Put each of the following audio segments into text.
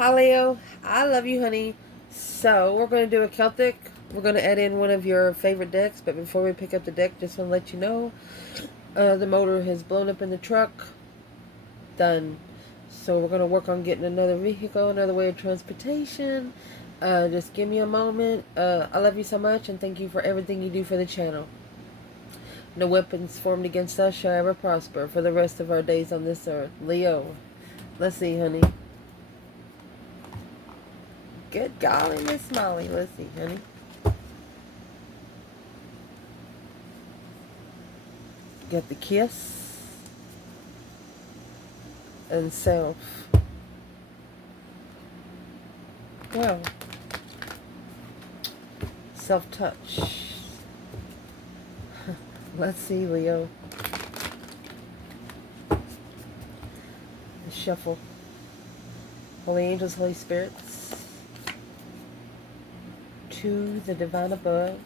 Hi Leo, I love you honey. So we're going to do a Celtic. We're going to add in one of your favorite decks, but before we pick up the deck, just want to let you know the motor has blown up in the truck. Done. So we're going to work on getting another vehicle, another way of transportation. Just give me a moment. I love you so much and thank you for everything you do for the channel. No weapons formed against us shall ever prosper for the rest of our days on this earth. Leo, let's see honey. Good golly, Miss Molly. Let's see, honey. Get the kiss and self. Well, self-touch. Let's see, Leo. Shuffle. Holy angels, Holy spirits. To the divine above.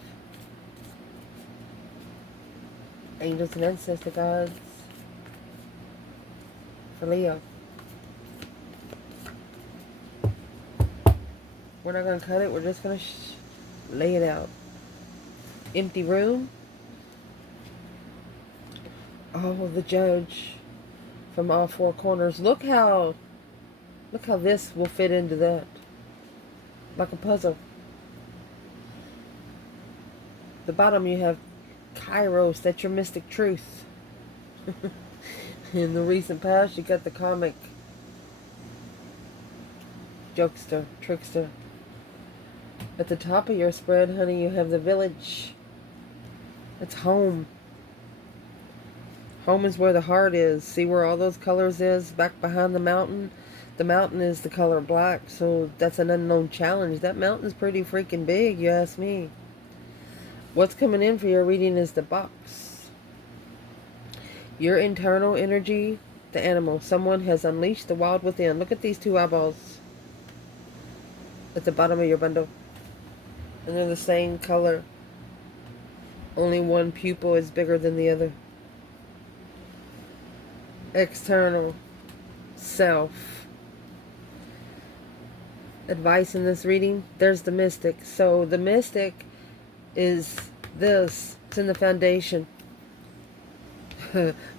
Angels and ancestor gods. For Leo. We're not going to cut it. We're just going to lay it out. Empty room. Oh, the judge. From all four corners. Look how this will fit into that. Like a puzzle. The bottom you have Kairos, that's your mystic truth. In the recent past you got the comic jokester, trickster. At the top of your spread, honey, you have the village. It's home. Home is where the heart is. See where all those colors is? Back behind the mountain. The mountain is the color black, so that's an unknown challenge. That mountain's pretty freaking big, you ask me. What's coming in for your reading is the box. Your internal energy, the animal. Someone has unleashed the wild within. Look at these two eyeballs at the bottom of your bundle. And they're the same color. Only one pupil is bigger than the other. External. Self. Advice in this reading. There's the mystic. So the mystic is this. It's in the foundation.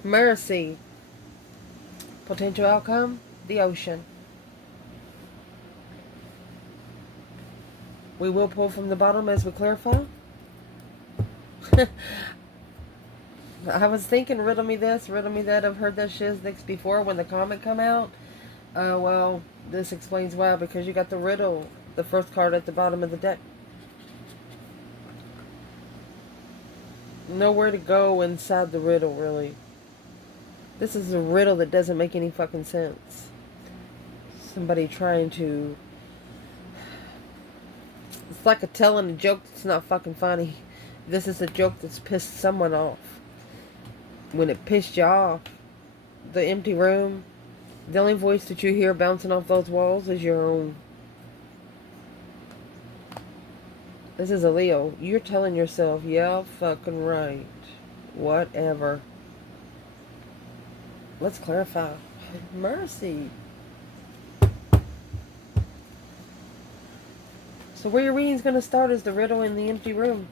Mercy. Potential outcome, the ocean. We will pull from the bottom as we clarify. I was thinking riddle me this, riddle me that. I've heard that shiznix before when the comic come out. Well, this explains why, because you got the riddle, the first card at the bottom of the deck. Nowhere to go inside the riddle, really. This is a riddle that doesn't make any fucking sense. Somebody trying to... It's like telling a joke that's not fucking funny. This is a joke that's pissed someone off. When it pissed you off, the empty room, the only voice that you hear bouncing off those walls is your own. This is a Leo. You're telling yourself, yeah, fucking right. Whatever. Let's clarify. Mercy. So where your reading's going to start is the riddle in the empty room.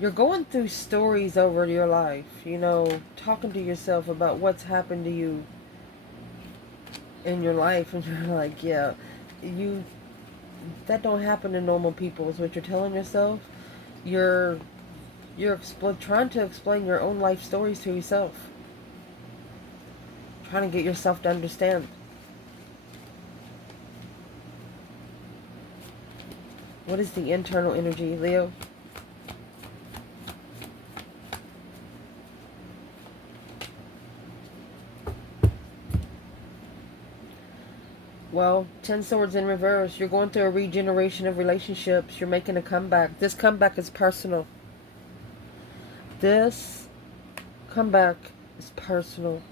You're going through stories over your life. You know, talking to yourself about what's happened to you in your life, and you're like, yeah, that don't happen to normal people is what you're telling yourself. You're trying to explain your own life stories to yourself, trying to get yourself to understand. What is the internal energy, Leo? Well, 10 swords in reverse. You're going through a regeneration of relationships. You're making a comeback. This comeback is personal. This comeback is personal.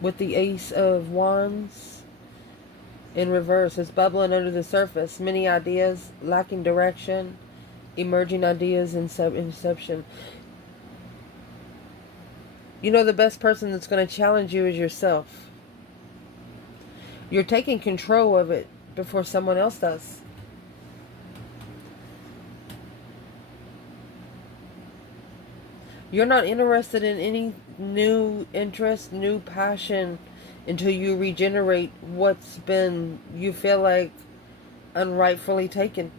With the Ace of Wands in reverse. It's bubbling under the surface. Many ideas, lacking direction, emerging ideas, inception. You know the best person that's going to challenge you is yourself. You're taking control of it before someone else does. You're not interested in any new interest, new passion until you regenerate what's been, you feel like, unrightfully taken.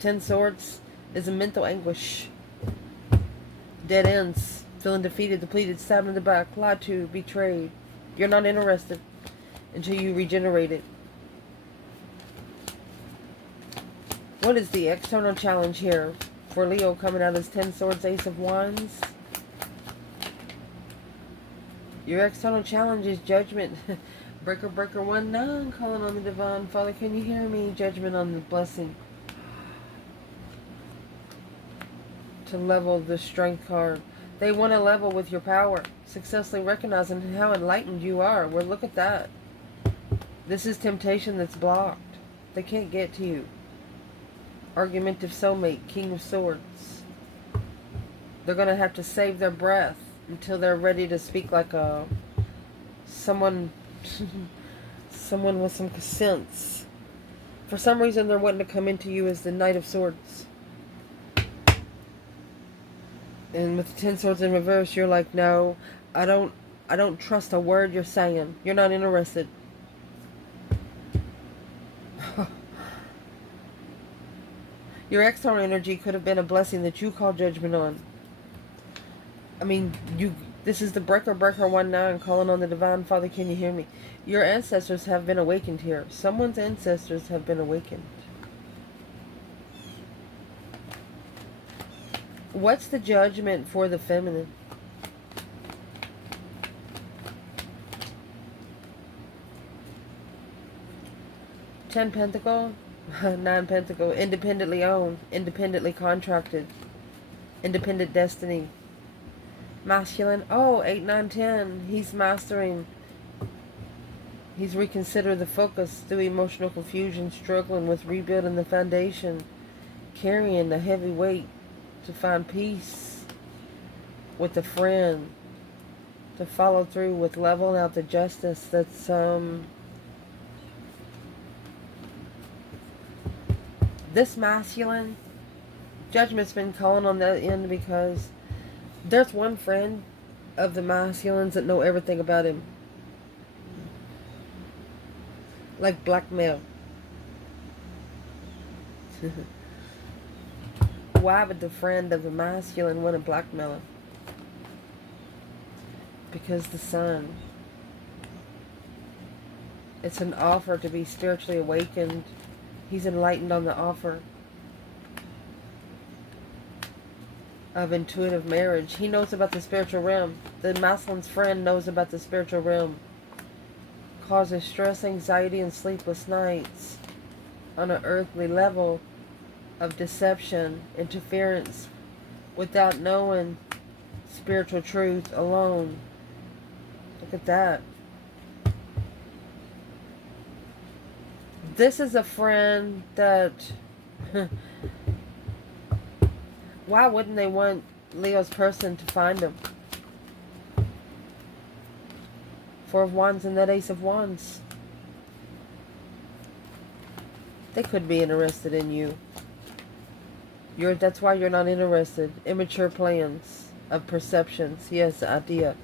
10 Swords is a mental anguish. Dead ends. Feeling defeated, depleted, stabbed in the back, lied to, betrayed. You're not interested until you regenerate it. What is the external challenge here for Leo coming out as 10 Swords, Ace of Wands? Your external challenge is judgment. Breaker, breaker, 1-9, calling on the divine. Father, can you hear me? Judgment on the blessing. To level the strength card. They want to level with your power. Successfully recognizing how enlightened you are. Well, look at that. This is temptation that's blocked. They can't get to you. Argumentative soulmate, King of Swords. They're going to have to save their breath until they're ready to speak like a someone someone with some sense. For some reason they're wanting to come into you as the Knight of Swords. And with the 10 Swords in reverse, you're like, no, I don't trust a word you're saying. You're not interested. Your external energy could have been a blessing that you call judgment on. I mean, this is the breaker, breaker, 1-9, calling on the divine. Father, can you hear me? Your ancestors have been awakened here. Someone's ancestors have been awakened. What's the judgment for the feminine? Ten Pentacle, 9 Pentacle, independently owned, independently contracted, independent destiny. Masculine, oh, 8, 9, 10, he's mastering. He's reconsidered the focus through emotional confusion, struggling with rebuilding the foundation, carrying the heavy weight to find peace with a friend, to follow through with leveling out the justice that's this masculine judgment's been calling on that end because there's one friend of the masculines that know everything about him. Like blackmail. Why would the friend of the masculine want to blackmail him? Because the sun. It's an offer to be spiritually awakened. He's enlightened on the offer of intuitive marriage. He knows about the spiritual realm. The masculine's friend knows about the spiritual realm. Causes stress, anxiety, and sleepless nights on an earthly level of deception, interference, without knowing spiritual truth alone. Look at that. This is a friend that why wouldn't they want Leo's person to find him? 4 of Wands and that Ace of Wands. They could be interested in you. That's why you're not interested. Immature plans of perceptions. Yes, idea.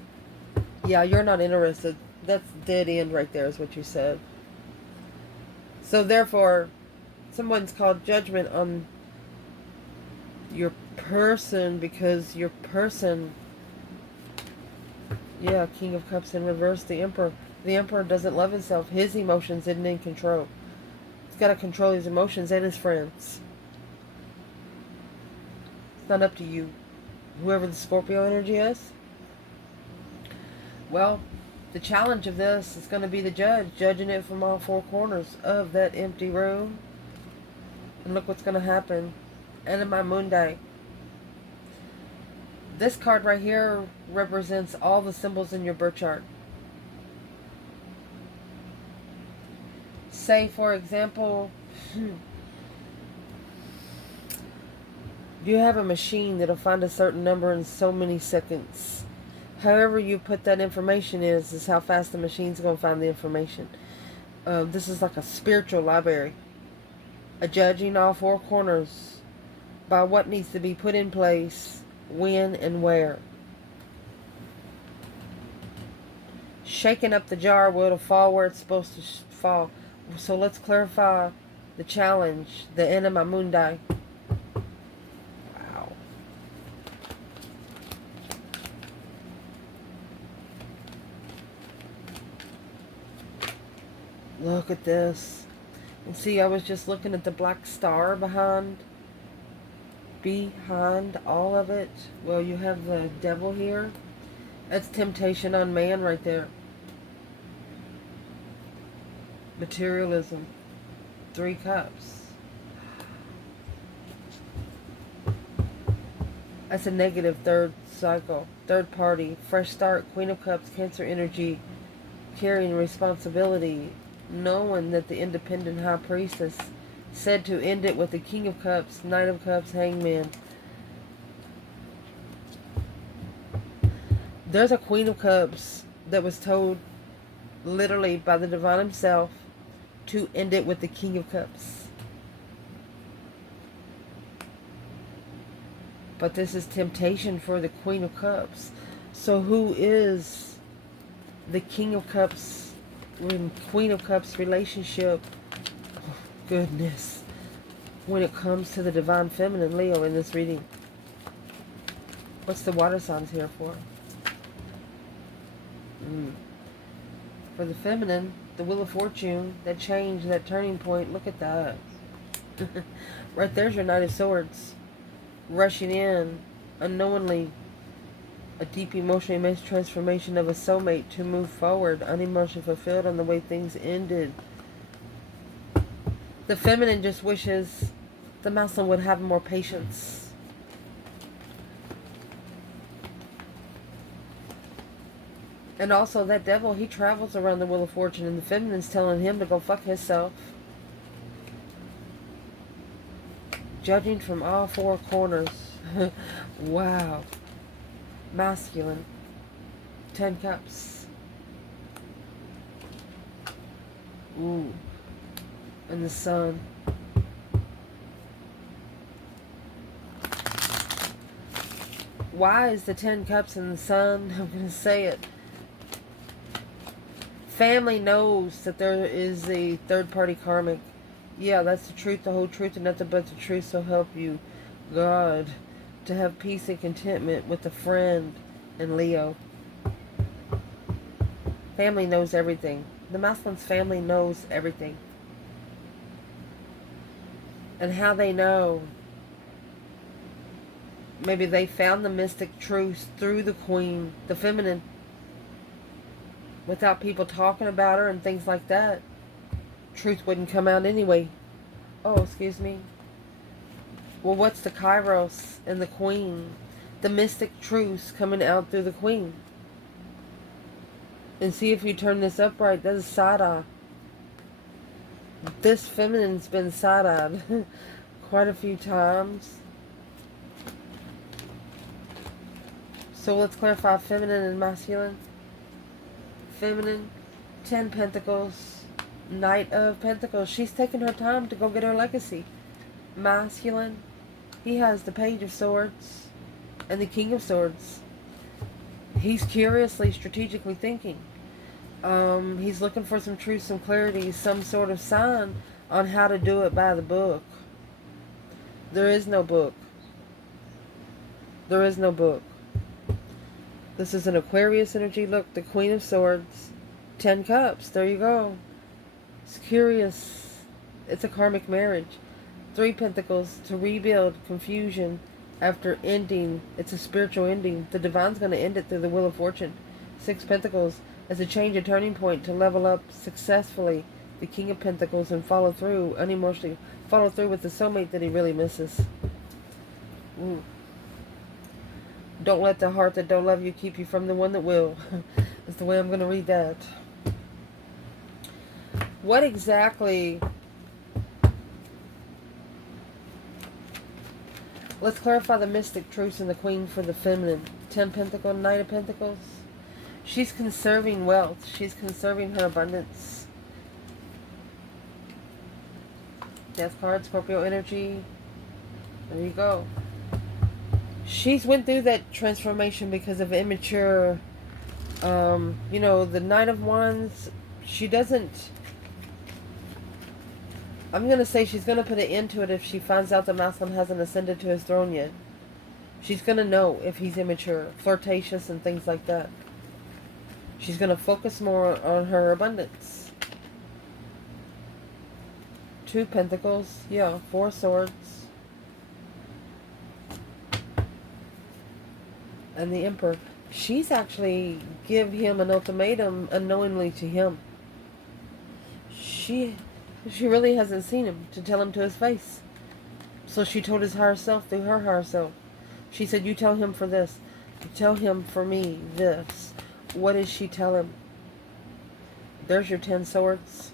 Yeah, you're not interested. That's dead end right there is what you said. So therefore, someone's called judgment on your person because your person, yeah, King of Cups in reverse, the Emperor. The Emperor doesn't love himself. His emotions isn't in control. He's got to control his emotions and his friends. It's not up to you. Whoever the Scorpio energy is. Well, the challenge of this is going to be the judge, judging it from all 4 corners of that empty room. And look what's going to happen. Anima Mundi. This card right here represents all the symbols in your birth chart. Say, for example, you have a machine that'll find a certain number in so many seconds. However you put that information is how fast the machine's going to find the information. This is like a spiritual library. A judging all four corners by what needs to be put in place, when and where. Shaking up the jar where it'll fall where it's supposed to fall. So let's clarify the challenge, the anima mundi. Wow. Look at this. And see, I was just looking at the black star behind all of it. Well, you have the devil here. That's temptation on man right there. Materialism. 3 cups. That's a negative third cycle. Third party. Fresh start. Queen of Cups. Cancer energy. Carrying responsibility. Knowing that the independent high priestess said to end it with the King of Cups, Knight of Cups, Hangman. There's a Queen of Cups that was told literally by the divine himself to end it with the King of Cups. But this is temptation for the Queen of Cups. So who is the King of Cups and Queen of Cups relationship? Oh, goodness. When it comes to the divine feminine, Leo, in this reading. What's the water signs here for? For the feminine, the Wheel of Fortune, that change, that turning point. Look at that. Right there's your Knight of Swords. Rushing in, unknowingly. A deep emotional immense transformation of a soulmate to move forward, unemotionally fulfilled on the way things ended. The feminine just wishes the masculine would have more patience. And also that devil, he travels around the Wheel of Fortune, and the feminine's telling him to go fuck himself. Judging from all 4 corners. Wow. Masculine. 10 cups. Ooh. And the sun. Why is the 10 cups and the sun? I'm going to say it. Family knows that there is a third-party karmic. Yeah, that's the truth, the whole truth, and nothing but the truth, so help you, God. To have peace and contentment with a friend and Leo. Family knows everything. The masculine's family knows everything. And how they know. Maybe they found the mystic truth through the queen, the feminine. Without people talking about her and things like that, truth wouldn't come out anyway. Oh, excuse me. Well, what's the Kairos and the Queen? The mystic truths coming out through the Queen. And see if you turn this upright, that is side-eye. This feminine's been side-eyed quite a few times. So let's clarify feminine and masculine. Feminine, 10 Pentacles, Knight of Pentacles. She's taking her time to go get her legacy. Masculine, he has the Page of Swords and the King of Swords. He's curiously, strategically thinking. He's looking for some truth, some clarity, some sort of sign on how to do it by the book. There is no book. There is no book. This is an Aquarius energy. Look, the Queen of Swords, 10 Cups. There you go. It's curious. It's a karmic marriage. 3 Pentacles, to rebuild confusion after ending. It's a spiritual ending. The divine's going to end it through the Wheel of Fortune. 6 Pentacles, as a change, a turning point to level up successfully. The King of Pentacles, and follow through, unemotionally follow through with the soulmate that he really misses. Ooh. Don't let the heart that don't love you keep you from the one that will. That's the way I'm going to read that. What exactly... Let's clarify the mystic truths in the Queen for the feminine. 10 Pentacles, Knight of Pentacles. She's conserving wealth. She's conserving her abundance. Death card, Scorpio energy. There you go. She's went through that transformation because of immature, you know, the Knight of Wands. She doesn't, I'm going to say she's going to put an end to it if she finds out the masculine hasn't ascended to his throne yet. She's going to know if he's immature, flirtatious, and things like that. She's going to focus more on her abundance. Two Pentacles. Yeah, Four Swords. And the Emperor. She's actually give him an ultimatum unknowingly to him. She really hasn't seen him to tell him to his face. So she told his higher self through her higher self. She said, you tell him for this. You tell him for me this. What does she tell him? There's your 10 Swords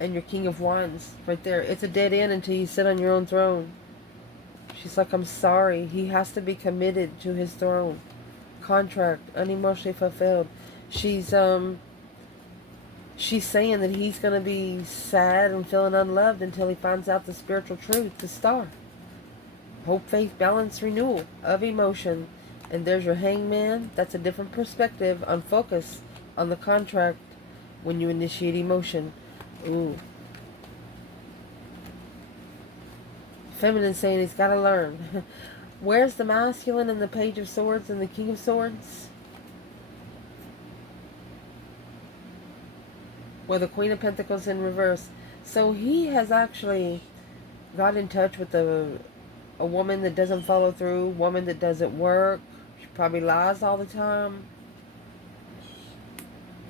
and your King of Wands right there. It's a dead end until you sit on your own throne. She's like, I'm sorry. He has to be committed to his throne. Contract, unemotionally fulfilled. She's saying that he's going to be sad and feeling unloved until he finds out the spiritual truth, the star. Hope, faith, balance, renewal of emotion. And there's your Hangman. That's a different perspective on focus on the contract when you initiate emotion. Ooh. Feminine saying he's got to learn. Where's the masculine and the Page of Swords and the King of Swords? Well, the Queen of Pentacles in reverse. So he has actually got in touch with a woman that doesn't follow through, woman that doesn't work. She probably lies all the time.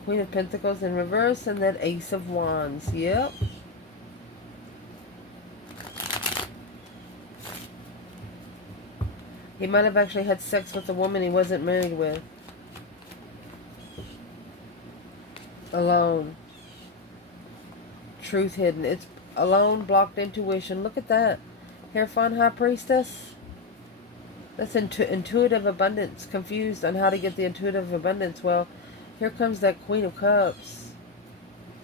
Queen of Pentacles in reverse and that Ace of Wands. Yep. He might have actually had sex with a woman he wasn't married with. Alone. Truth hidden. It's alone, blocked intuition. Look at that. Hierophant High Priestess. That's intuitive abundance. Confused on how to get the intuitive abundance. Well, here comes that Queen of Cups.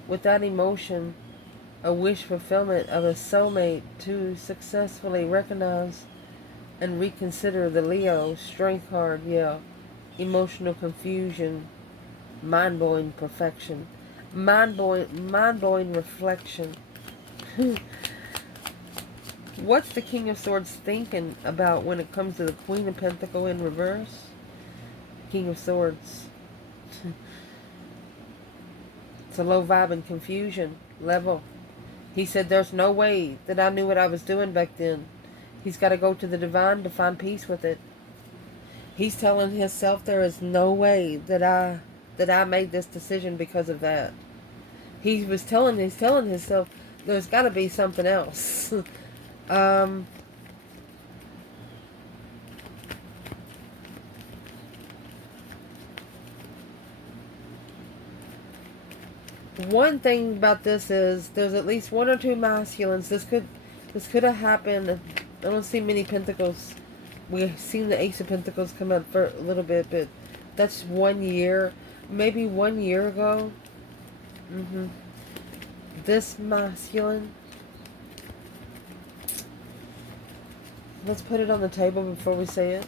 With that emotion, a wish fulfillment of a soulmate to successfully recognize and reconsider the Leo. Strength card, yeah. Emotional confusion. Mind-blowing perfection. Mind-blowing reflection. What's the King of Swords thinking about when it comes to the Queen of Pentacles in reverse? King of Swords. It's a low vibe and confusion level. He said, there's no way that I knew what I was doing back then. He's got to go to the divine to find peace with it. He's telling himself there is no way that I made this decision because of that. He's telling himself there's got to be something else. One thing about this is there's at least one or two masculines. This could have happened. I don't see many pentacles. We've seen the Ace of Pentacles come up for a little bit, but that's 1 year, maybe 1 year ago. This masculine. Let's put it on the table before we say it.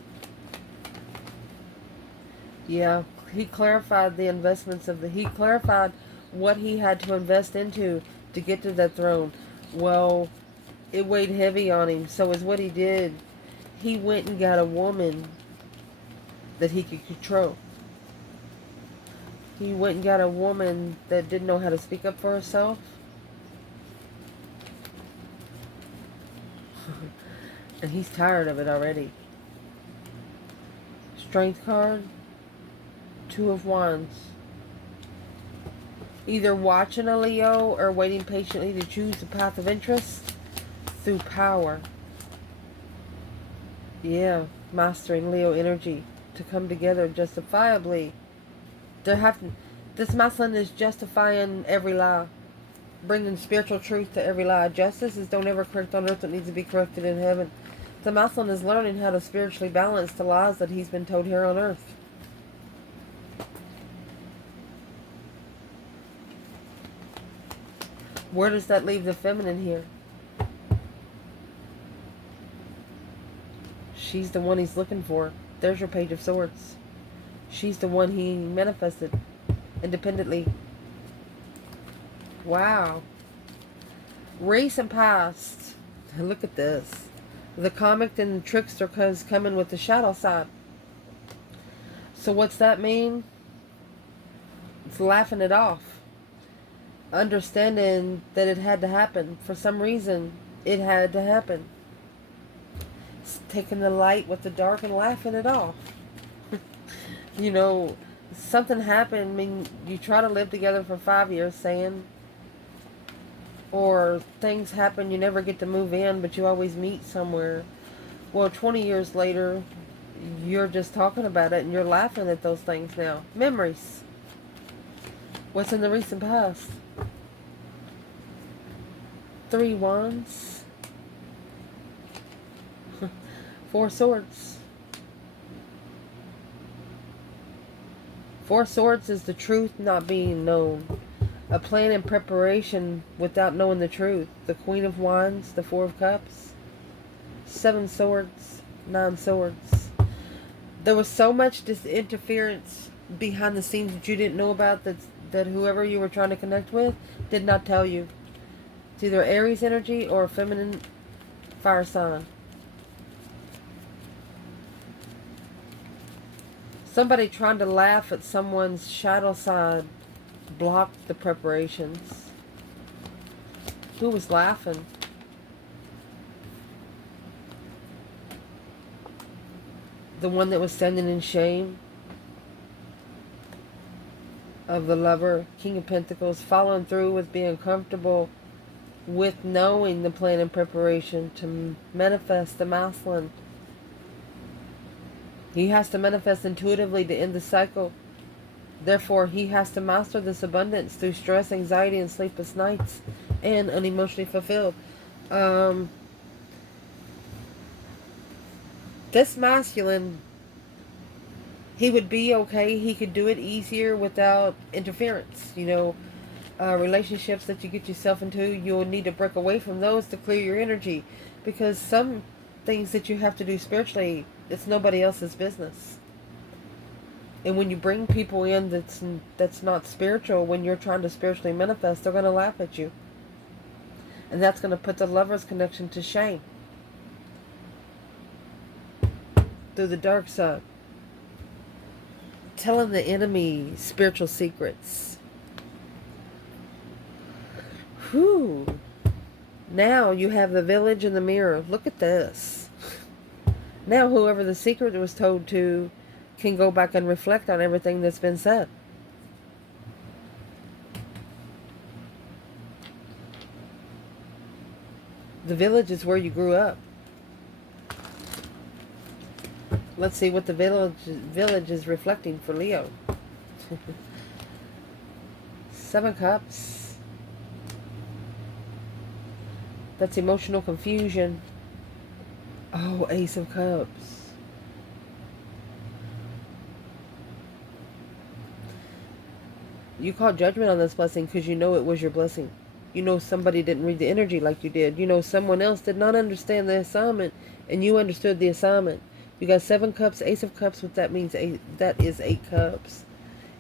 Yeah, he clarified the investments he clarified what he had to invest into to get to that throne. Well, it weighed heavy on him. So is what he did. He went and got a woman that he could control. He went and got a woman that didn't know how to speak up for herself. And he's tired of it already. Strength card. Two of Wands. Either watching a Leo or waiting patiently to choose the path of interest through power. Yeah, mastering Leo energy to come together justifiably. This masculine is justifying every lie. Bringing spiritual truth to every lie. Justice is don't ever correct on earth what needs to be corrected in heaven. The masculine is learning how to spiritually balance the lies that he's been told here on earth. Where does that leave the feminine here? She's the one he's looking for. There's your Page of Swords. She's the one he manifested independently. Wow. Race and past. Look at this. The comic and the trickster is coming with the shadow side. So what's that mean? It's laughing it off. Understanding that it had to happen. For some reason, it had to happen. It's taking the light with the dark and laughing it off. You know, something happened. I mean, you try to live together for 5 years, saying, or things happen, you never get to move in, but you always meet somewhere. Well, 20 years later, you're just talking about it and you're laughing at those things now. Memories. What's in the recent past? 3 wands. 4 swords. 4 swords is the truth not being known. A plan and preparation without knowing the truth. The Queen of Wands, the 4 of Cups. 7 swords, 9 swords. There was so much interference behind the scenes that you didn't know about, that whoever you were trying to connect with did not tell you. It's either Aries energy or a feminine fire sign. Somebody trying to laugh at someone's shadow side blocked the preparations. Who was laughing? The one that was standing in shame of the lover, King of Pentacles, following through with being comfortable with knowing the plan and preparation to manifest the masculine. He has to manifest intuitively to end the cycle. Therefore, he has to master this abundance through stress, anxiety, and sleepless nights, and unemotionally fulfilled. This masculine, he would be okay. He could do it easier without interference. You know, relationships that you get yourself into, you'll need to break away from those to clear your energy. Because some things that you have to do spiritually, it's nobody else's business. And when you bring people in that's not spiritual, when you're trying to spiritually manifest, they're going to laugh at you. And that's going to put the lover's connection to shame. Through the dark side. Telling the enemy spiritual secrets. Whew. Now you have the village and the mirror. Look at this. Now whoever the secret was told to can go back and reflect on everything that's been said. The village is where you grew up. Let's see what the village is reflecting for Leo. 7 cups. That's emotional confusion. Oh, Ace of Cups. You call judgment on this blessing because you know it was your blessing. You know somebody didn't read the energy like you did. You know someone else did not understand the assignment and you understood the assignment. You got 7 cups, Ace of Cups. What that means, that is 8 cups.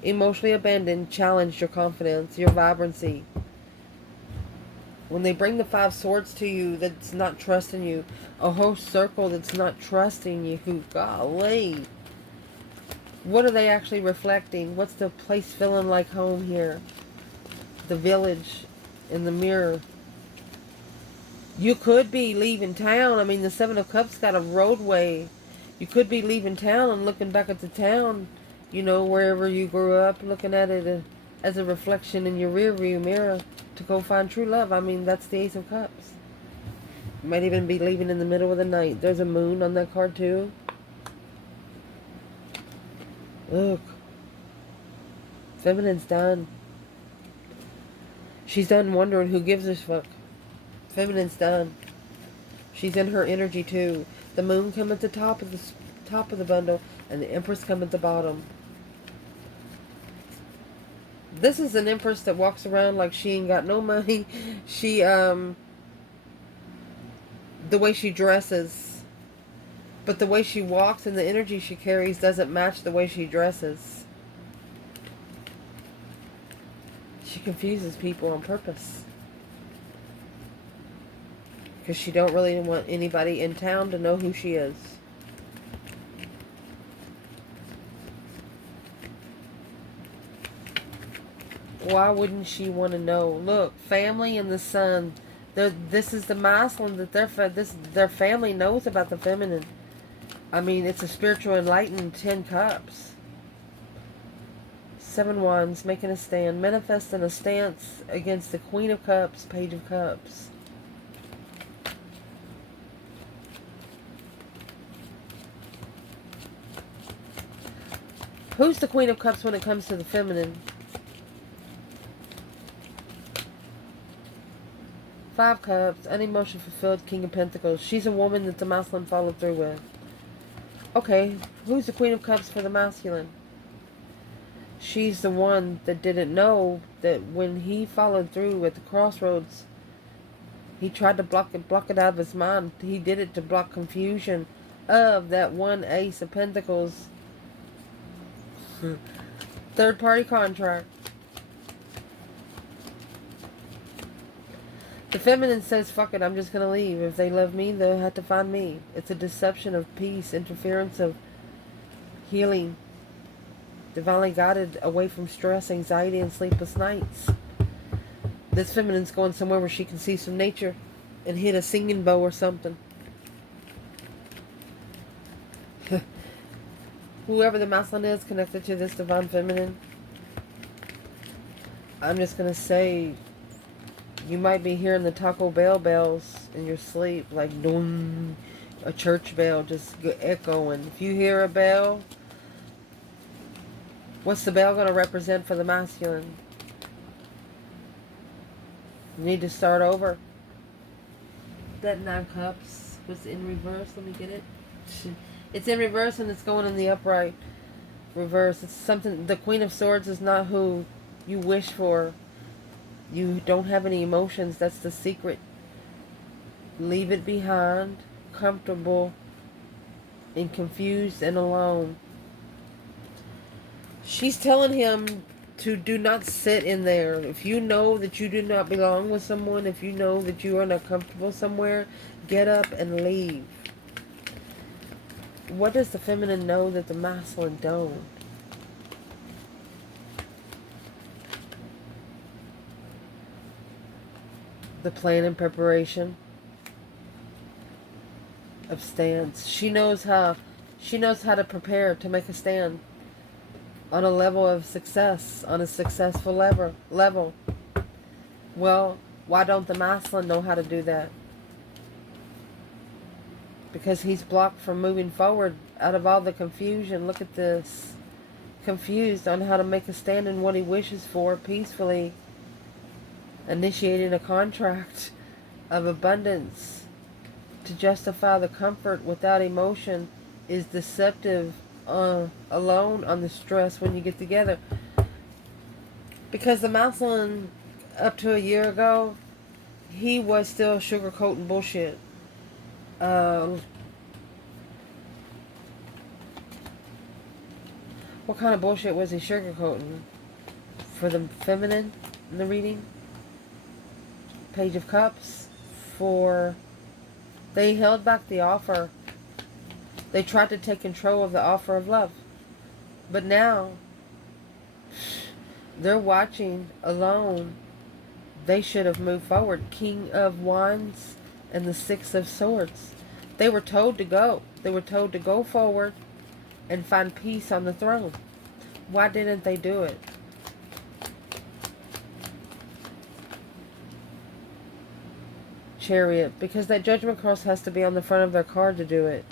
Emotionally abandoned, challenged your confidence, your vibrancy. When they bring the 5 swords to you that's not trusting you, a whole circle that's not trusting you, golly. What are they actually reflecting? What's the place feeling like home here? The village in the mirror. You could be leaving town. I mean, the 7 of Cups got a roadway. You could be leaving town and looking back at the town, you know, wherever you grew up, looking at it as a reflection in your rear view mirror to go find true love. I mean, that's the Ace of Cups. You might even be leaving in the middle of the night. There's a moon on that card too. Look. Feminine's done. She's done wondering who gives a fuck. Feminine's done. She's in her energy too. The moon come at the top of the bundle, and the Empress come at the bottom. This is an empress that walks around like she ain't got no money. She, the way she dresses, but the way she walks and the energy she carries doesn't match the way she dresses. She confuses people on purpose. Because she don't really want anybody in town to know who she is. Why wouldn't she want to know? Look, family and the sun. This is the masculine that their family knows about the feminine. I mean, it's a spiritual enlightened 10 cups. 7 wands, making a stand. Manifesting a stance against the Queen of Cups, Page of Cups. Who's the Queen of Cups when it comes to the feminine? 5 Cups, unemotional fulfilled, King of Pentacles. She's a woman that the masculine followed through with. Okay, who's the Queen of Cups for the masculine? She's the one that didn't know that when he followed through at the crossroads, he tried to block it out of his mind. He did it to block confusion of that one Ace of Pentacles. Third party contract. The feminine says, fuck it, I'm just going to leave. If they love me, they'll have to find me. It's a deception of peace, interference of healing. Divinely guided away from stress, anxiety, and sleepless nights. This feminine's going somewhere where she can see some nature and hit a singing bow or something. Whoever the masculine is connected to this divine feminine, I'm just going to say, you might be hearing the Taco Bell bells in your sleep, like doom, a church bell just echoing. If you hear a bell, what's the bell going to represent for the masculine? You need to start over. That 9 Cups was in reverse. Let me get it. It's in reverse and it's going in the upright reverse. It's something. The Queen of Swords is not who you wish for. You don't have any emotions. That's the secret. Leave it behind. Comfortable and confused and alone. She's telling him to do not sit in there. If you know that you do not belong with someone, if you know that you are not comfortable somewhere, get up and leave. What does the feminine know that the masculine don't? The plan and preparation of stance. She knows how to prepare to make a stand on a level of success, on a successful level. Well, why don't the masculine know how to do that? Because he's blocked from moving forward out of all the confusion. Look at this. Confused on how to make a stand in what he wishes for peacefully. Initiating a contract of abundance to justify the comfort without emotion is deceptive alone on the stress when you get together. Because the masculine, up to a year ago, he was still sugarcoating bullshit. What kind of bullshit was he sugarcoating? For the feminine in the reading? Page of Cups. They held back the offer. They tried to take control of the offer of love. But now, they're watching alone. They should have moved forward. King of Wands and the 6 of Swords. They were told to go. They were told to go forward and find peace on the throne. Why didn't they do it? Chariot. Because that judgment cross has to be on the front of their card to do it.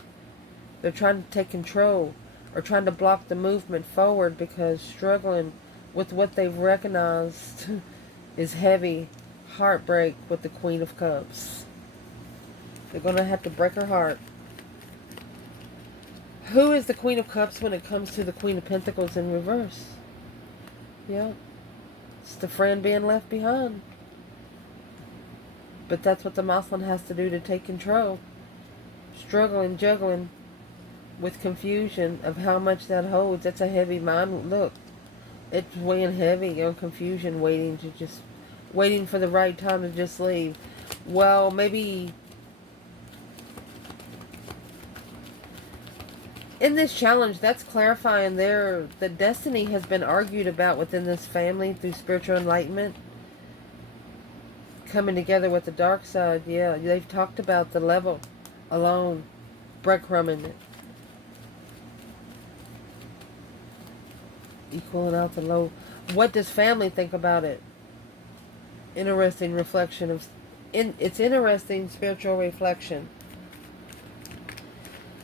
They're trying to take control or trying to block the movement forward because struggling with what they've recognized is heavy. Heartbreak with the Queen of Cups. They're going to have to break her heart. Who is the Queen of Cups when it comes to the Queen of Pentacles in reverse? Yeah. It's the friend being left behind. But that's what the Moslem has to do to take control. Struggling, juggling with confusion of how much that holds. That's a heavy mind. Look, it's weighing heavy on confusion, waiting for the right time to just leave. Well, maybe in this challenge, that's clarifying the destiny has been argued about within this family through spiritual enlightenment. Coming together with the dark side, yeah. They've talked about the level alone, breadcrumbing it. Equaling out the low. What does family think about it? Interesting reflection of... It's interesting spiritual reflection.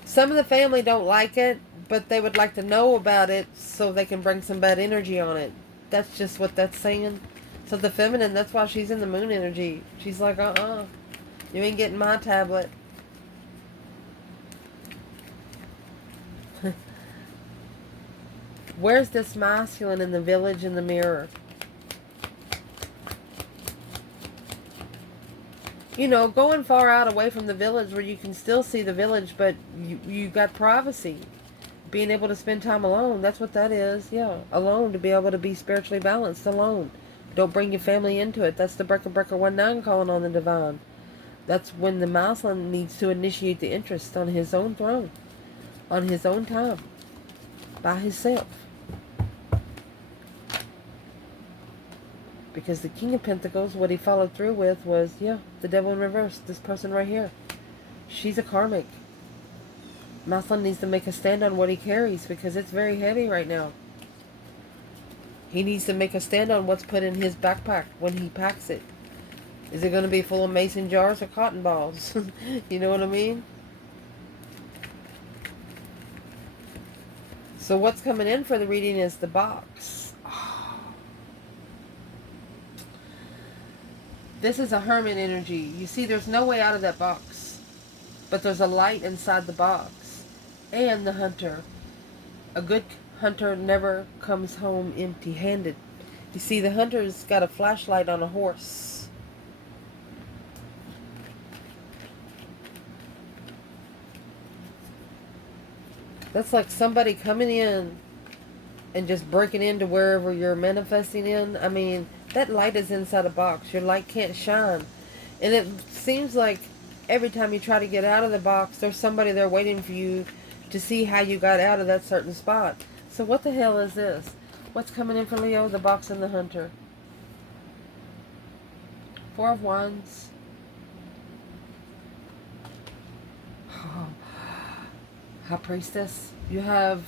Some of the family don't like it, but they would like to know about it so they can bring some bad energy on it. That's just what that's saying. So the feminine, that's why she's in the moon energy. She's like, you ain't getting my tablet. Where's this masculine in the village in the mirror? You know, going far out away from the village where you can still see the village, but you got privacy. Being able to spend time alone, that's what that is. Yeah, alone, to be able to be spiritually balanced, alone. Don't bring your family into it. That's the Breaker 19 calling on the divine. That's when the Muslim needs to initiate the interest on his own throne, on his own time, by himself. Because the King of Pentacles, what he followed through with was, yeah, the devil in reverse. This person right here. She's a karmic. Muslim needs to make a stand on what he carries because it's very heavy right now. He needs to make a stand on what's put in his backpack when he packs it. Is it going to be full of mason jars or cotton balls? You know what I mean? So what's coming in for the reading is the box. This is a hermit energy. You see, there's no way out of that box. But there's a light inside the box. And the hunter. A good hunter never comes home empty-handed. You see, the hunter's got a flashlight on a horse. That's like somebody coming in and just breaking into wherever you're manifesting in. I mean, that light is inside a box. Your light can't shine. And it seems like every time you try to get out of the box, there's somebody there waiting for you to see how you got out of that certain spot. So what the hell is this? What's coming in for Leo? The box and the hunter. Four of Wands. Oh. High Priestess. You have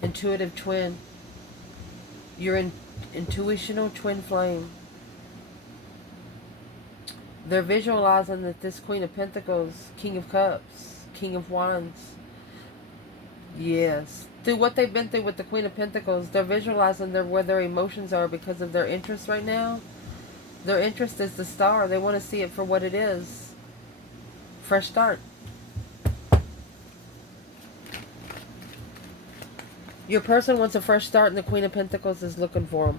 intuitive twin. You're in intuitional twin flame. They're visualizing that this Queen of Pentacles, King of Cups, King of Wands. Yes. Through what they've been through with the Queen of Pentacles, they're visualizing where their emotions are because of their interest right now. Their interest is the star. They want to see it for what it is. Fresh start. Your person wants a fresh start and the Queen of Pentacles is looking for them.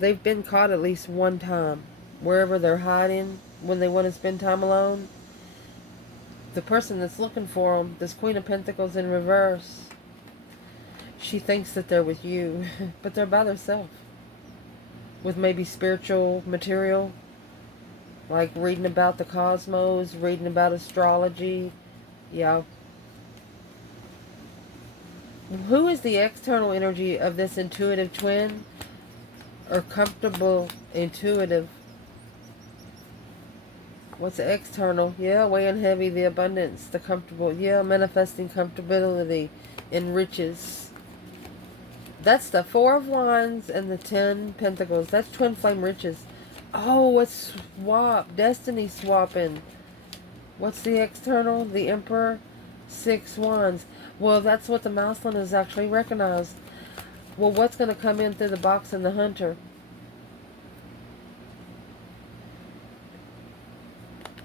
They've been caught at least one time. Wherever they're hiding when they want to spend time alone. The person that's looking for them, this Queen of Pentacles in reverse, she thinks that they're with you, but they're by themselves. With maybe spiritual material, like reading about the cosmos, reading about astrology. Yeah. Who is the external energy of this intuitive twin? Or comfortable, intuitive. What's the external? Yeah, weighing heavy, the abundance, the comfortable. Yeah, manifesting comfortability in riches. That's the Four of Wands and the 10 Pentacles. That's twin flame riches. Oh, it's swap. Destiny swapping. What's the external? The Emperor. 6 Wands. Well, that's what the Mousland has actually recognized. Well, what's going to come in through the box and the hunter?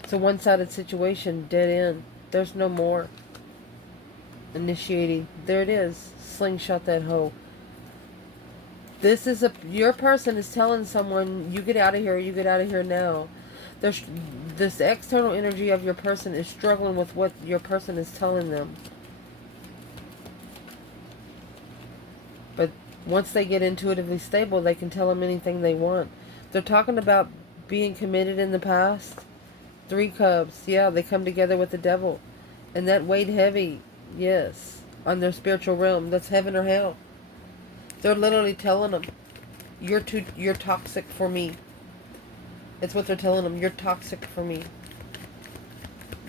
It's a one-sided situation. Dead end. There's no more. Initiating. There it is. Slingshot that hoe. This is your person is telling someone, you get out of here, you get out of here now. There's this external energy of your person is struggling with what your person is telling them. But once they get intuitively stable, they can tell them anything they want. They're talking about being committed in the past. 3 cups. Yeah, they come together with the devil. And that weighed heavy, yes, on their spiritual realm. That's heaven or hell. They're literally telling them, you're toxic for me. It's what they're telling them. You're toxic for me.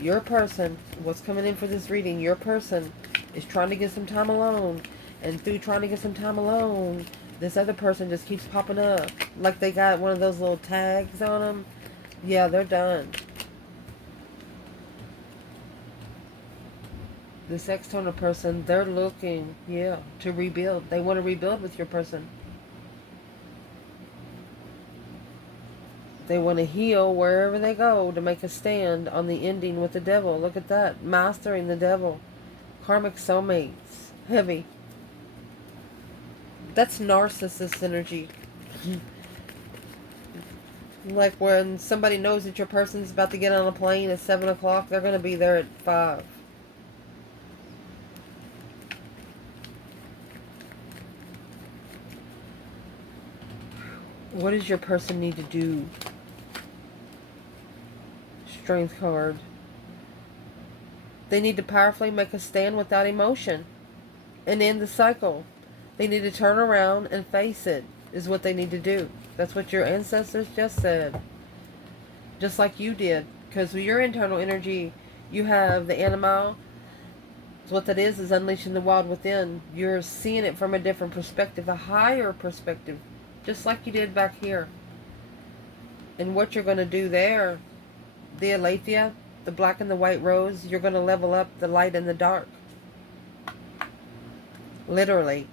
Your person, what's coming in for this reading, your person is trying to get some time alone. And through trying to get some time alone, this other person just keeps popping up. Like they got one of those little tags on them. Yeah, they're done. This external person, they're looking, yeah, to rebuild. They want to rebuild with your person. They want to heal wherever they go to make a stand on the ending with the devil. Look at that. Mastering the devil. Karmic soulmates. Heavy. That's narcissist energy. Like when somebody knows that your person's about to get on a plane at 7 o'clock, they're going to be there at 5. What does your person need to do? Strength card. They need to powerfully make a stand without emotion and end the cycle. They need to turn around and face it, is what they need to do. That's what your ancestors just said. Just like you did. Because with your internal energy, you have the anima. So what that is unleashing the wild within. You're seeing it from a different perspective, a higher perspective. Just like you did back here. And what you're going to do there, the aletheia, the black and the white rose, you're going to level up the light and the dark. Literally.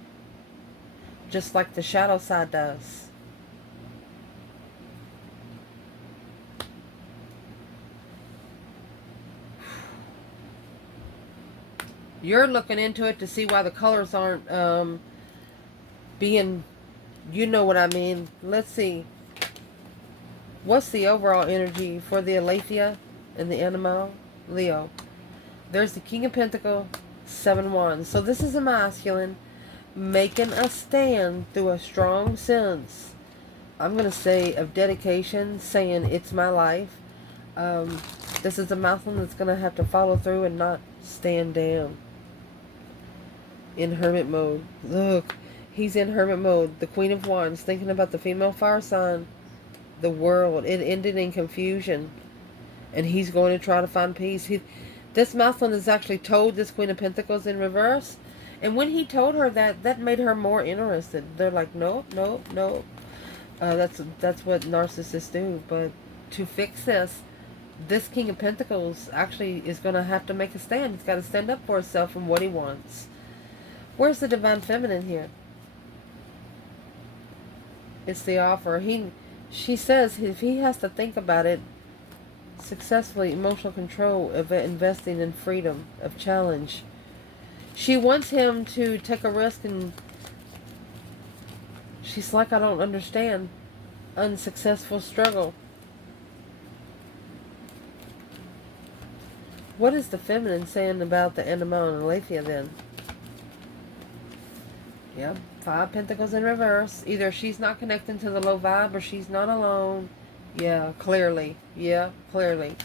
Just like the shadow side does. You're looking into it to see why the colors aren't being... You know what I mean. Let's see. What's the overall energy for the aletheia and the animal? Leo. There's the King of Pentacles, 7 Wands. So this is a masculine making a stand through a strong sense, I'm going to say, of dedication, saying it's my life. This is a masculine that's going to have to follow through and not stand down. In hermit mode. Look. He's in hermit mode. The Queen of Wands, thinking about the female fire sign. The world. It ended in confusion. And he's going to try to find peace. This masculine has actually told this Queen of Pentacles in reverse. And when he told her that, that made her more interested. They're like, no, no, no. That's what narcissists do. But to fix this King of Pentacles actually is going to have to make a stand. He's got to stand up for himself and what he wants. Where's the Divine Feminine here? It's the offer. She says if he has to think about it, successfully, emotional control of investing in freedom, of challenge. She wants him to take a risk, and she's like, I don't understand. Unsuccessful struggle. What is the feminine saying about the anima and aletheia then? Yep. 5 Pentacles in reverse. Either she's not connecting to the low vibe or she's not alone. Yeah, clearly. Yeah, clearly.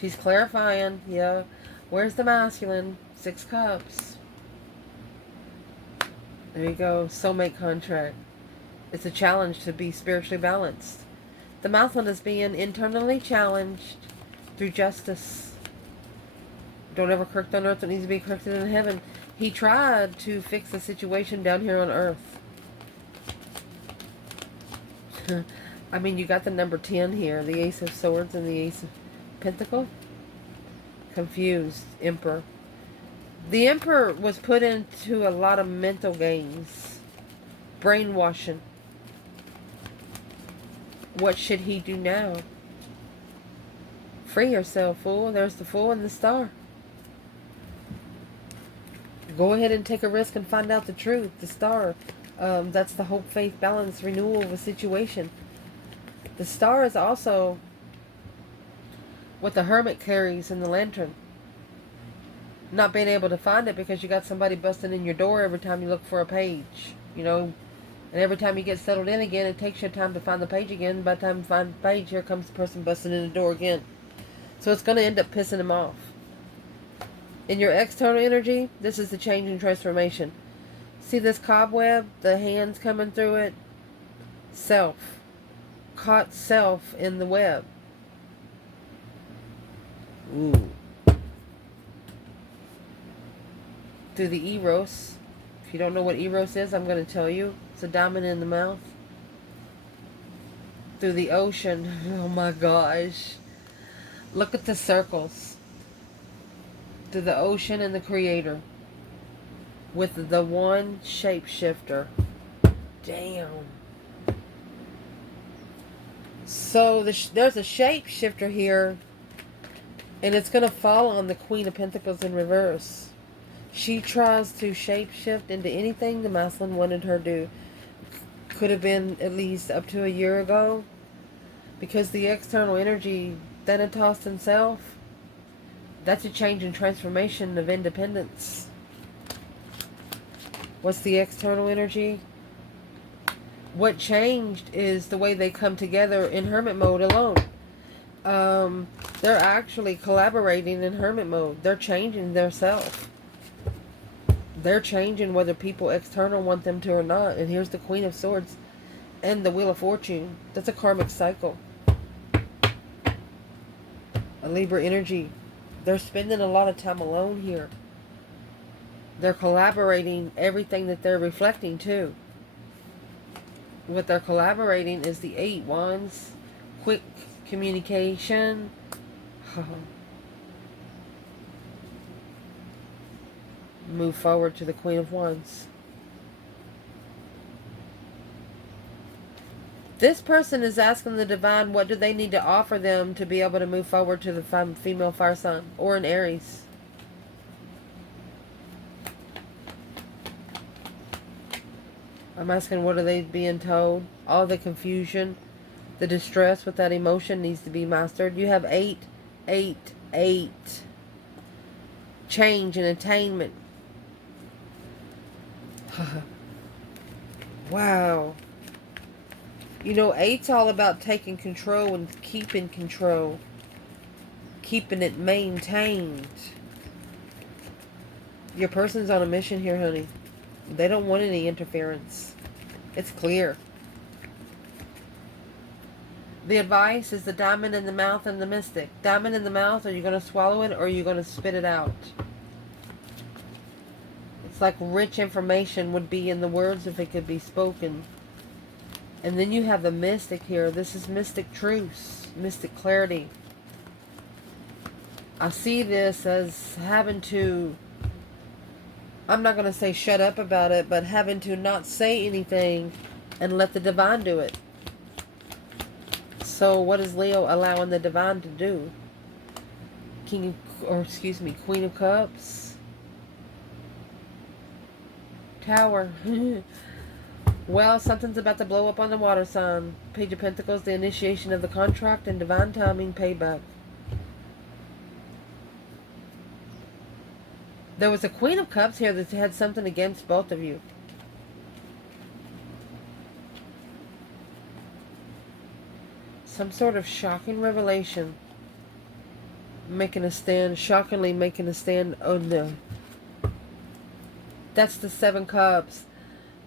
She's clarifying. Yeah. Where's the masculine? 6 Cups. There you go. Soulmate contract. It's a challenge to be spiritually balanced. The masculine is being internally challenged through justice. Don't ever correct on earth what needs to be corrected in heaven. He tried to fix the situation down here on earth. I mean, you got the number 10 here. The Ace of Swords and the Ace of Pentacles. Confused. Emperor. The Emperor was put into a lot of mental games. Brainwashing. What should he do now? Free yourself, fool. There's the Fool and the Star. Go ahead and take a risk and find out the truth. The star. That's the hope, faith, balance, renewal of a situation. The star is also what the hermit carries in the lantern. Not being able to find it because you got somebody busting in your door every time you look for a page. You know, and every time you get settled in again, it takes you time to find the page again. By the time you find the page, here comes the person busting in the door again. So it's going to end up pissing them off. In your external energy, this is the change and transformation. See this cobweb? The hands coming through it? Self. Caught self in the web. Ooh. Through the Eros. If you don't know what Eros is, I'm going to tell you. It's a diamond in the mouth. Through the ocean. Oh my gosh. Look at the circles. Through the ocean and the creator. With the one shapeshifter. Damn. So there's a shapeshifter here. And it's going to fall on the Queen of Pentacles in reverse. She tries to shapeshift into anything the masculine wanted her to. Could have been at least up to a year ago. Because the external energy, Thanatos himself, that's a change and transformation of independence. What's the external energy? What changed is the way they come together in hermit mode alone. They're actually collaborating in hermit mode. They're changing their self. They're changing whether people external want them to or not. And here's the Queen of Swords and the Wheel of Fortune. That's a karmic cycle. A Libra energy. They're spending a lot of time alone here. They're collaborating everything that they're reflecting too. What they're collaborating is the 8 Wands. Quick communication. Move forward to the Queen of Wands. This person is asking the divine what do they need to offer them to be able to move forward to the female fire sign or an Aries. I'm asking what are they being told? All the confusion, the distress with that emotion needs to be mastered. You have 8, 8, 8. Change and attainment. Wow. You know, 8's all about taking control and keeping control. Keeping it maintained. Your person's on a mission here, honey. They don't want any interference. It's clear. The advice is the diamond in the mouth and the mystic. Diamond in the mouth, are you going to swallow it or are you going to spit it out? It's like rich information would be in the words if it could be spoken. And then you have the mystic here. This is mystic truths, mystic clarity. I see this as having to, I'm not going to say shut up about it, but having to not say anything and let the divine do it. So what is Leo allowing the divine to do? Queen of Cups. Tower. Well, something's about to blow up on the water sign. Page of Pentacles, the initiation of the contract and divine timing, payback. There was a Queen of Cups here that had something against both of you. Some sort of shocking revelation. Making a stand, shockingly making a stand on the... That's the 7 Cups.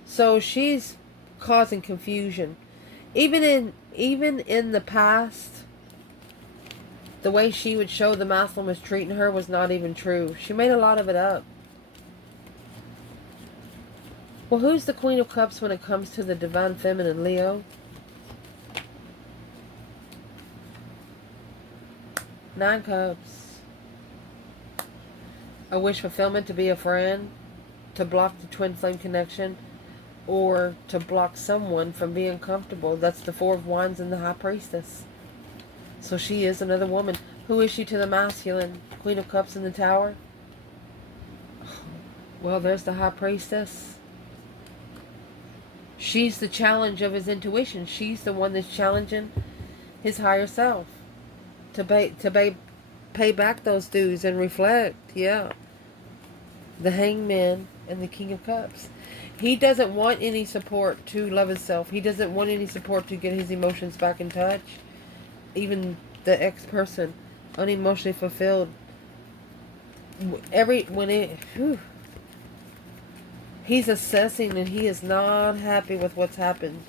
So she's causing confusion. Even in the past, the way she would show the masculine was treating her was not even true. She made a lot of it up. Well, who's the Queen of Cups when it comes to the divine feminine, Leo? 9 Cups. A wish fulfillment to be a friend, to block the twin flame connection, or to block someone from being comfortable. That's the 4 of Wands and the High Priestess. So she is another woman. Who is she to the masculine? Queen of Cups in the Tower. Well, there's the High Priestess. She's the challenge of his intuition. She's the one that's challenging his higher self to pay back those dues and reflect. Yeah. The Hangman and the King of Cups. He doesn't want any support to love himself. He doesn't want any support to get his emotions back in touch. Even the ex-person, unemotionally fulfilled. He's assessing and he is not happy with what's happened.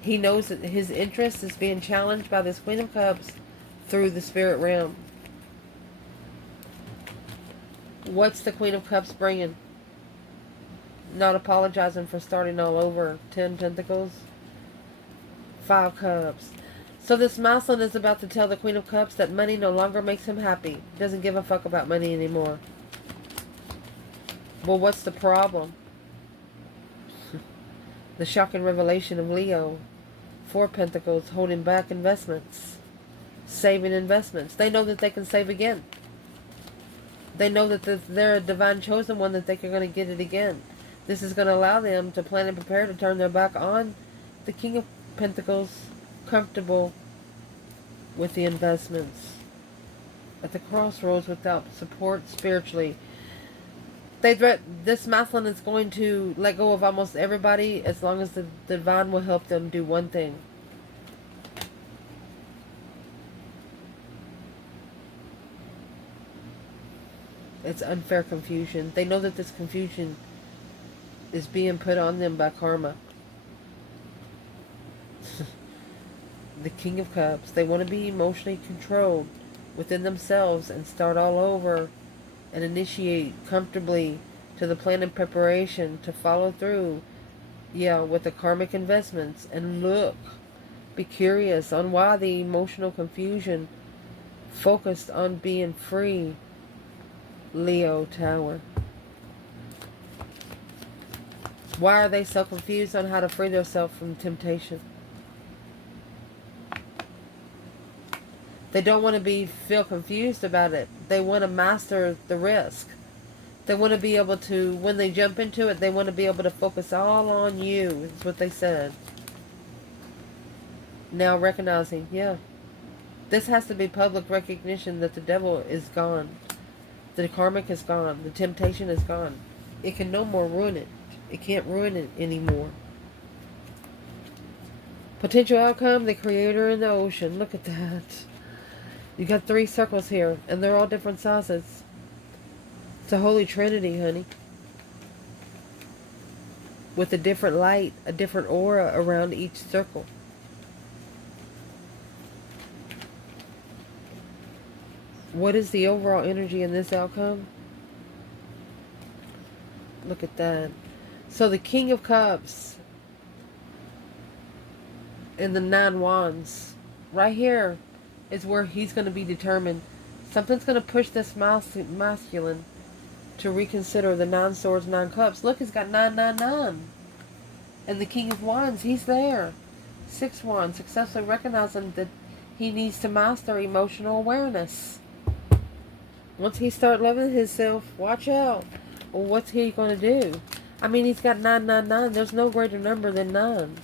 He knows that his interest is being challenged by this Queen of Cups through the spirit realm. What's the Queen of Cups bringing? Not apologizing for starting all over. 10 Pentacles. 5 Cups. So this masculine is about to tell the Queen of Cups that money no longer makes him happy. Doesn't give a fuck about money anymore. Well, what's the problem? The shocking revelation of Leo. 4 Pentacles, holding back investments. Saving investments. They know that they can save again. They know that they're a divine chosen one, that they're going to get it again. This is going to allow them to plan and prepare to turn their back on the King of Pentacles, comfortable with the investments. At the crossroads without support spiritually. This masculine is going to let go of almost everybody as long as the divine will help them do one thing. It's unfair confusion. They know that this confusion is being put on them by karma. The King of Cups. They want to be emotionally controlled within themselves and start all over and initiate comfortably to the plan and preparation to follow through, with the karmic investments. And look, be curious on why the emotional confusion focused on being free. Leo Tower. Why are they so confused on how to free themselves from temptation? They don't want to feel confused about it. They want to master the risk. They want to be able to, when they jump into it, they want to be able to focus all on you, is what they said. Now recognizing, this has to be public recognition that the devil is gone. The karmic is gone. The temptation is gone. It can no more ruin it. It can't ruin it anymore. Potential outcome, the creator in the ocean. Look at that. You got 3 circles here, and they're all different sizes. It's a holy trinity, honey. With a different light, a different aura around each circle. What is the overall energy in this outcome? Look at that. So the King of Cups and the 9 Wands. Right here is where he's going to be determined. Something's going to push this masculine to reconsider the 9 Swords, 9 Cups. Look, he's got 999. And the King of Wands, he's there. 6 Wands, successfully recognizing that he needs to master emotional awareness. Once he start loving himself, watch out. Well, what's he going to do? I mean, he's got 999. There's no greater number than 9.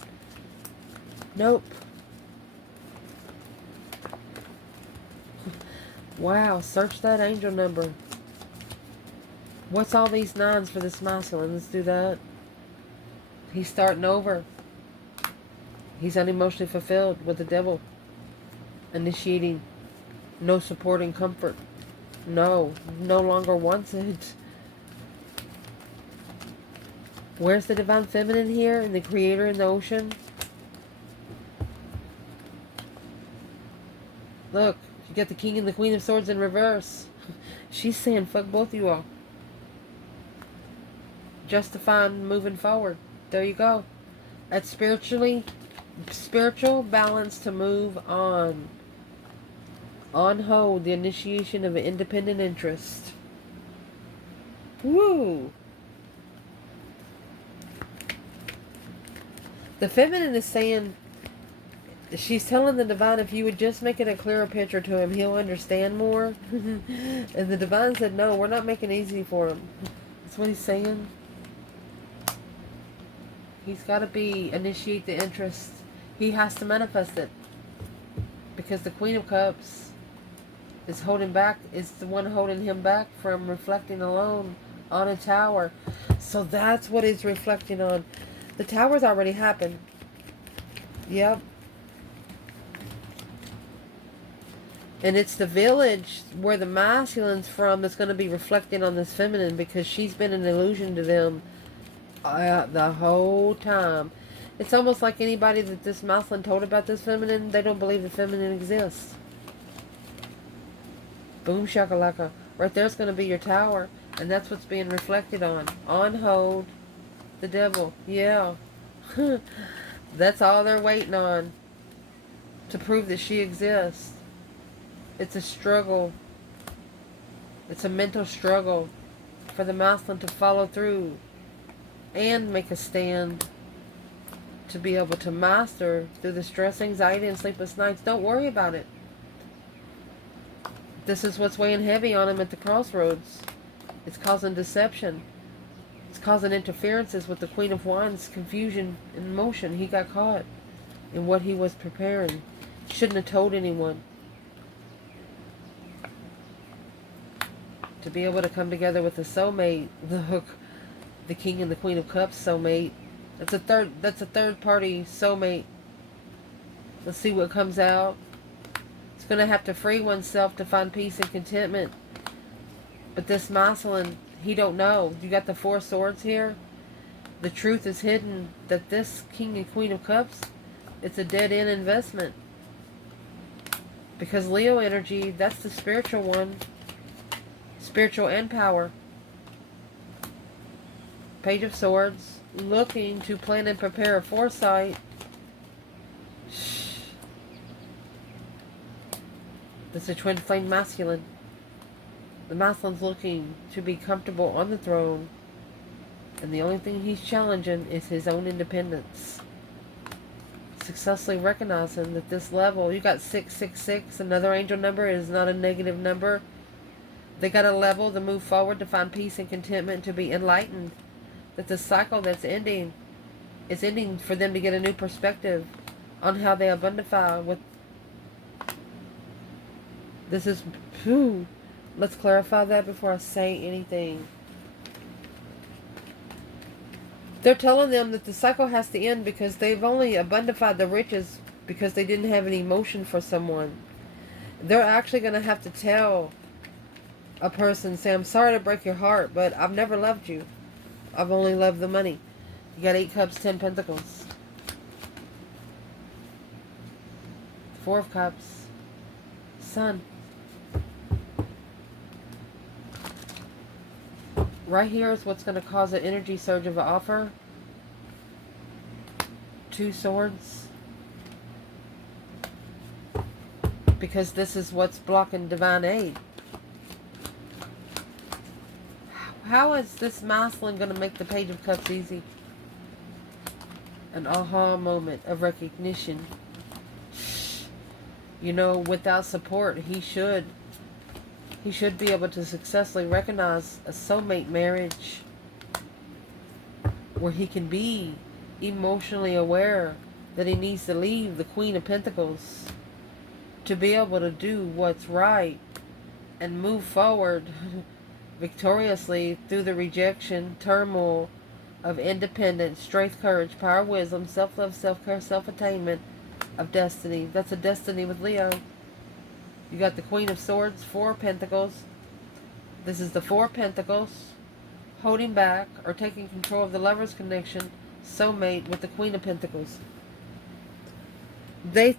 Nope. Wow, search that angel number. What's all these 9s for this masculine? Let's do that. He's starting over. He's unemotionally fulfilled with the devil. Initiating no support and comfort. No longer wants it. Where's the divine feminine here? And the creator in the ocean? Look, you got the King and the Queen of Swords in reverse. She's saying, fuck both of you all. Justifying moving forward. There you go. That's spiritual balance to move on. On hold, the initiation of an independent interest. Woo! The feminine is saying, she's telling the divine, if you would just make it a clearer picture to him, he'll understand more. And the divine said, no, we're not making it easy for him. That's what he's saying. He's got to initiate the interest. He has to manifest it. Because the Queen of Cups is the one holding him back from reflecting alone on a tower. So that's what he's reflecting on. The tower's already happened. Yep. And it's the village where the masculine's from that's going to be reflecting on this feminine, because she's been an illusion to them the whole time. It's almost like anybody that this masculine told about this feminine, they don't believe the feminine exists. Boom shakalaka. Right there's going to be your tower. And that's what's being reflected on. On hold. The devil. Yeah. That's all they're waiting on. To prove that she exists. It's a struggle. It's a mental struggle. For the masculine to follow through. And make a stand. To be able to master through the stress, anxiety, and sleepless nights. Don't worry about it. This is what's weighing heavy on him at the crossroads. It's causing deception. It's causing interferences with the Queen of Wands, confusion and emotion. He got caught in what he was preparing. Shouldn't have told anyone. To be able to come together with a soulmate, the King and the Queen of Cups soulmate. That's a third party soulmate. Let's see what comes out. It's going to have to free oneself to find peace and contentment. But this masculine, he don't know. You got the Four Swords here. The truth is hidden that this King and Queen of Cups, it's a dead-end investment. Because Leo energy, that's the spiritual one. Spiritual and power. Page of Swords, looking to plan and prepare a foresight. This is a twin flame masculine. The masculine's looking to be comfortable on the throne. And the only thing he's challenging is his own independence. Successfully recognizing that this level, you got 666, another angel number, is not a negative number. They got a level to move forward, to find peace and contentment, to be enlightened. That the cycle that's ending is ending for them to get a new perspective on how they abundify with. This is, let's clarify that before I say anything. They're telling them that the cycle has to end because they've only abundified the riches because they didn't have any emotion for someone. They're actually going to have to tell a person, say, I'm sorry to break your heart, but I've never loved you. I've only loved the money. You got 8 cups, 10 pentacles. 4 of cups. Sun. Right here is what's going to cause an energy surge of an offer. 2 swords. Because this is what's blocking divine aid. How is this masculine going to make the Page of Cups easy? An aha moment of recognition. You know, without support, he should be able to successfully recognize a soulmate marriage where he can be emotionally aware that he needs to leave the Queen of Pentacles to be able to do what's right and move forward victoriously through the rejection, turmoil of independence, strength, courage, power, wisdom, self-love, self-care, self-attainment of destiny. That's a destiny with Leo. You got the Queen of Swords, 4 of Pentacles. This is the 4 of Pentacles, holding back or taking control of the lover's connection, soulmate with the Queen of Pentacles. They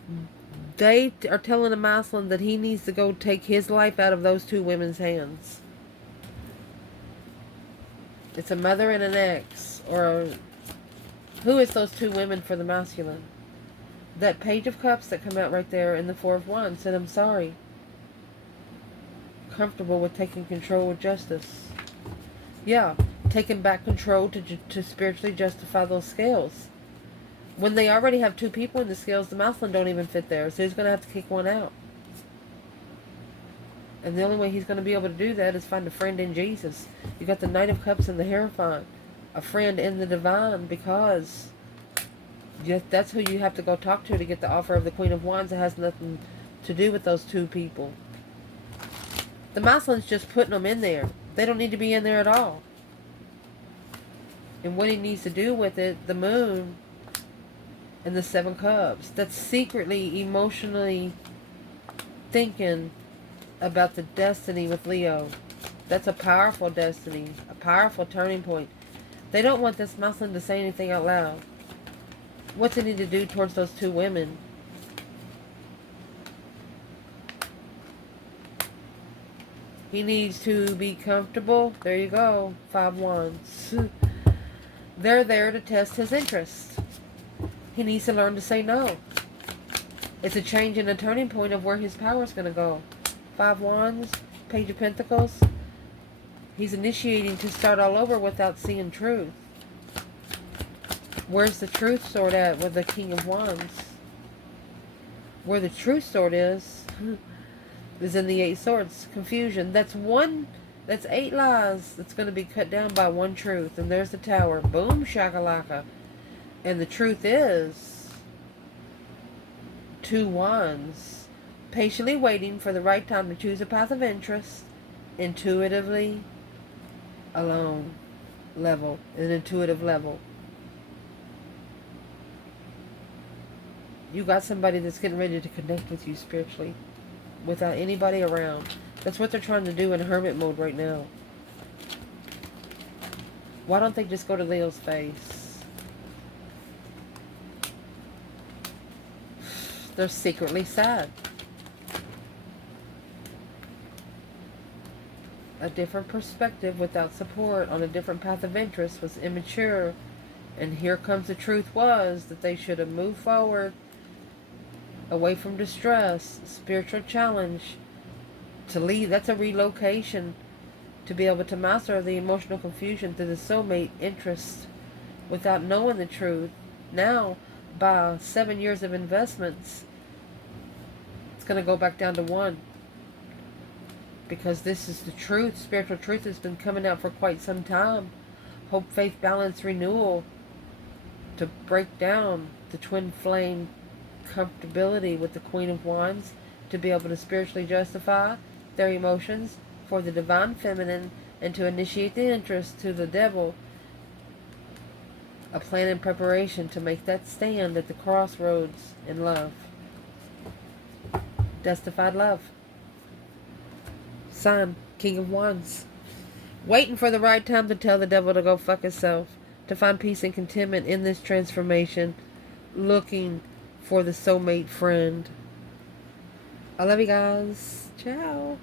are telling a masculine that he needs to go take his life out of those 2 women's hands. It's a mother and an ex, or who is those 2 women for the masculine? That Page of Cups that come out right there and the 4 of Wands said, I'm sorry. Comfortable with taking control with justice. Yeah, taking back control to spiritually justify those scales. When they already have 2 people in the scales, the masculine don't even fit there. So he's going to have to kick one out. And the only way he's going to be able to do that is find a friend in Jesus. You got the Knight of Cups and the Hierophant. A friend in the divine, because that's who you have to go talk to get the offer of the Queen of Wands. It has nothing to do with those two people. The Maslin's just putting them in there. They don't need to be in there at all. And what he needs to do with it, the Moon and the Seven Cups, that's secretly, emotionally thinking about the destiny with Leo. That's a powerful destiny, a powerful turning point. They don't want this Maslin to say anything out loud. What's it need to do towards those two women? He needs to be comfortable. There you go. 5 Wands. They're there to test his interest. He needs to learn to say no. It's a change and a turning point of where his power is going to go. 5 Wands, Page of Pentacles. He's initiating to start all over without seeing truth. Where's the truth sword at with the King of Wands? Where the truth sword is in the 8 Swords. Confusion. That's 8 lies that's going to be cut down by 1 truth. And there's the Tower. Boom, shakalaka. And the truth is 2 Wands. Patiently waiting for the right time to choose a path of interest. Intuitively. Alone. Level. An intuitive level. You got somebody that's getting ready to connect with you spiritually. Without anybody around. That's what they're trying to do in hermit mode right now. Why don't they just go to Leo's face? They're secretly sad. A different perspective without support on a different path of interest was immature. And here comes the truth was that they should have moved forward. Away from distress, spiritual challenge, to leave. That's a relocation to be able to master the emotional confusion through the soulmate interest without knowing the truth. Now, by 7 years of investments, it's going to go back down to 1. Because this is the truth. Spiritual truth has been coming out for quite some time. Hope, faith, balance, renewal. To break down the twin flame comfortability with the Queen of Wands, to be able to spiritually justify their emotions for the divine feminine, and to initiate the interest to the devil. A plan and preparation to make that stand at the crossroads in love. Justified love. Sign, King of Wands. Waiting for the right time to tell the devil to go fuck himself. To find peace and contentment in this transformation. Looking for the soulmate friend. I love you guys. Ciao.